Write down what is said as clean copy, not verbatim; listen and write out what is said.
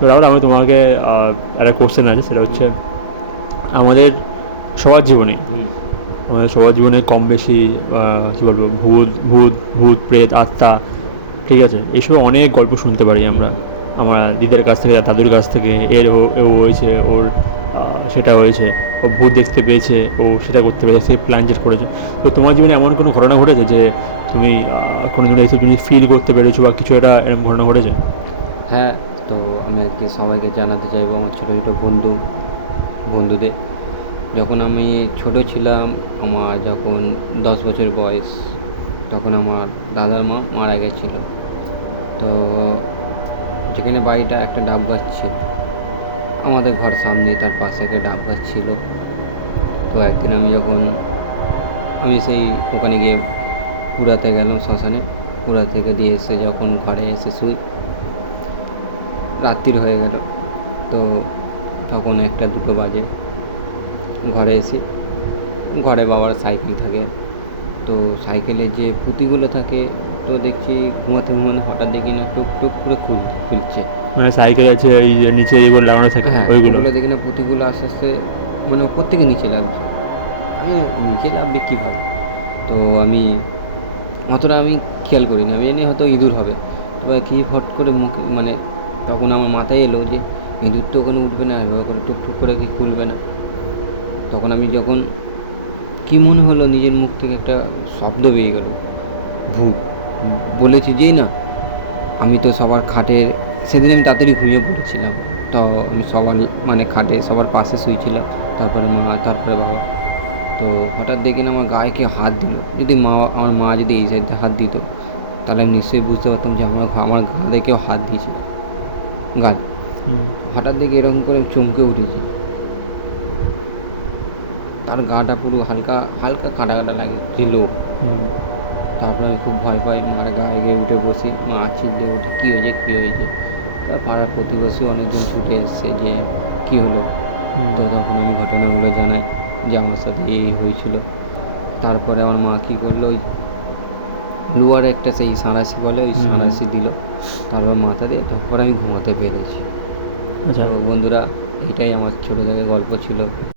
তো রাহুল, আমি তোমাকে একটা কোশ্চেন আছে, সেটা হচ্ছে আমাদের সবার জীবনে আমাদের সবার জীবনে কম বেশি কী বলবো, ভূত ভূত ভূত প্রেত আত্মা, ঠিক আছে, এইসব অনেক গল্প শুনতে পারি আমরা। আমার দিদির কাছ থেকে, দাদুর কাছ থেকে, ও হয়েছে, ওর সেটা হয়েছে, ও ভূত দেখতে পেয়েছে, ও সেটা করতে পেরেছে, সে প্ল্যান জেট করেছে। তো তোমার জীবনে এমন কোনো ঘটনা ঘটেছে যে তুমি কোনো দিন এইসব জিনিস ফিল করতে পেরেছো, বা কিছু একটা এরকম ঘটনা ঘটেছে? হ্যাঁ, তো আমি আজকে সবাইকে জানাতে চাইবো আমার ছোটো ছোটো বন্ধুদের। যখন আমি ছোট ছিলাম, আমার যখন 10 বছর বয়স, তখন আমার দাদার মা মারা গেছিল। তো যেখানে বাড়িটা একটা ডাব গাছ ছিল, আমাদের ঘর সামনে তার পাশে একটা ডাব গাছ ছিল। তো একদিন আমি সেই ওখানে গিয়ে কুড়াতে গেলাম শ্মশানে। কুড়া থেকে দিয়ে এসে যখন ঘরে এসে শুই, রাত্রির হয়ে গেল। তো তখন 1টা 2টো বাজে। ঘরে এসে ঘরে বাবার সাইকেল থাকে, তো সাইকেলে যে পুঁতিগুলো থাকে, তো দেখছি ঘুমাতে ঘুমাতে হঠাৎ দেখি না টুক টুক করে খুলছে। মানে সাইকেল আছে, এই যে নিচে এগুলো লাগানো থাকে হ্যাঁ, ওইগুলো? ওগুলো দেখি না পুঁতিগুলো আস্তে আস্তে মানে ওপর থেকে নিচে লাগছে। আমি নিচে নামবে কীভাবে? তো আমি খেয়াল করিনি, আমি জানি হয়তো ইঁদুর হবে। তবে কি ফট করে মুখে মানে তখন আমার মাথায় এলো যে ইঁদুর তো ওখানে উঠবে না, এভাবে করে টুকটুক করে কি খুলবে না। তখন আমি যখন কি মনে হলো, নিজের মুখ থেকে একটা শব্দ বেরিয়ে গেল, ভূত। বলেছি যেই না, আমি তো সবার খাটের সেদিন আমি তাড়াতাড়ি ঘুমিয়ে পড়েছিলাম। তো আমি সবার মানে খাটে সবার পাশে শুয়েছিলাম, তারপরে মা, তারপরে বাবা। তো হঠাৎ দেখি না আমার গায়ে কেউ হাত দিল। যদি আমার মা যদি এই সাইডে হাত দিত, তাহলে আমি নিশ্চয়ই বুঝতে পারতাম যে আমার গায়ে কেউ হাত দিয়েছে, গাল। হুম। হঠাৎ দেখি এরকম করে চমকে উঠেছি। তার গাটা পুরো হালকা হালকা কাটা কাটা লাগছিল। হুম। তারপরে আমি খুব ভয় পাই, মার গায়ে গিয়ে উঠে বসি, মা চিল্লে ওঠে, কী হয়েছে কী হয়েছে। তার পাড়ার প্রতিবেশী অনেকজন ছুটে এসছে যে কী হলো। হুম। তো তখন আমি ঘটনাগুলো জানাই যে আমার সাথে এই হয়েছিল। তারপরে আমার মা কী করলো, ওই লোহার একটা সেই সাঁড়াশি বলে, ওই হুম। সাঁড়াশি দিল, তারপর মাথা দিয়ে, তারপর আমি ঘুমাতে পেরেছি। আচ্ছা। তো বন্ধুরা, এইটাই আমার ছোটো থেকে গল্প ছিল।